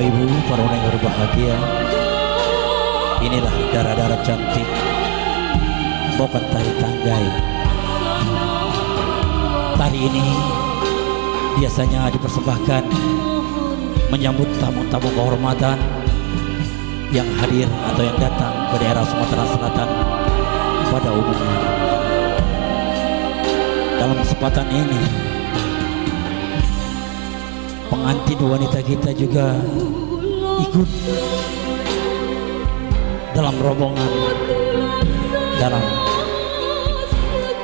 Bapak Ibu, para wanita yang berbahagia, inilah darah-darah cantik Bokan Tari Tanggai. Tari ini biasanya dipersembahkan menyambut tamu-tamu kehormatan yang hadir atau yang datang ke daerah Sumatera Selatan pada umumnya. Dalam kesempatan ini, pengantin wanita kita juga ikut dalam rombongan, dalam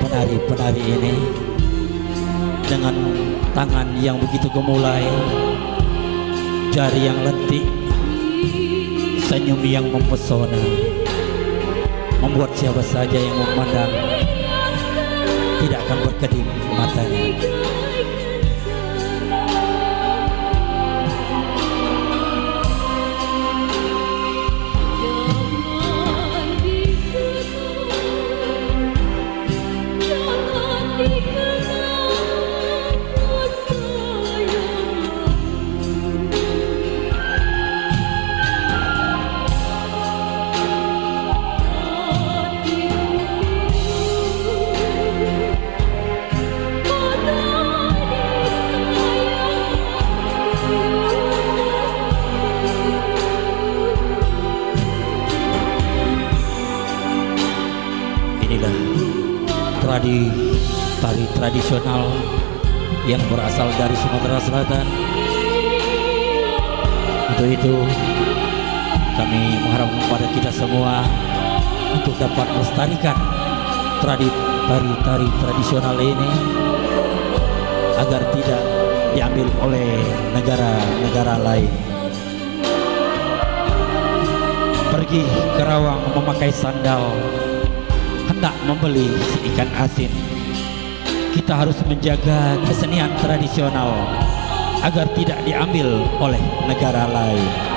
penari-penari ini dengan tangan yang begitu gemulai, jari yang lentik, senyum yang mempesona, membuat siapa saja yang memandang tidak akan berkedip matanya. Inilah tari tradisional yang berasal dari Sumatera Selatan. Untuk itu kami mengharapkan kepada kita semua untuk dapat melestarikan tari tradisional ini agar tidak diambil oleh negara-negara lain. Pergi ke Rawang memakai sandal, hendak membeli si ikan asin. Kita harus menjaga kesenian tradisional agar tidak diambil oleh negara lain.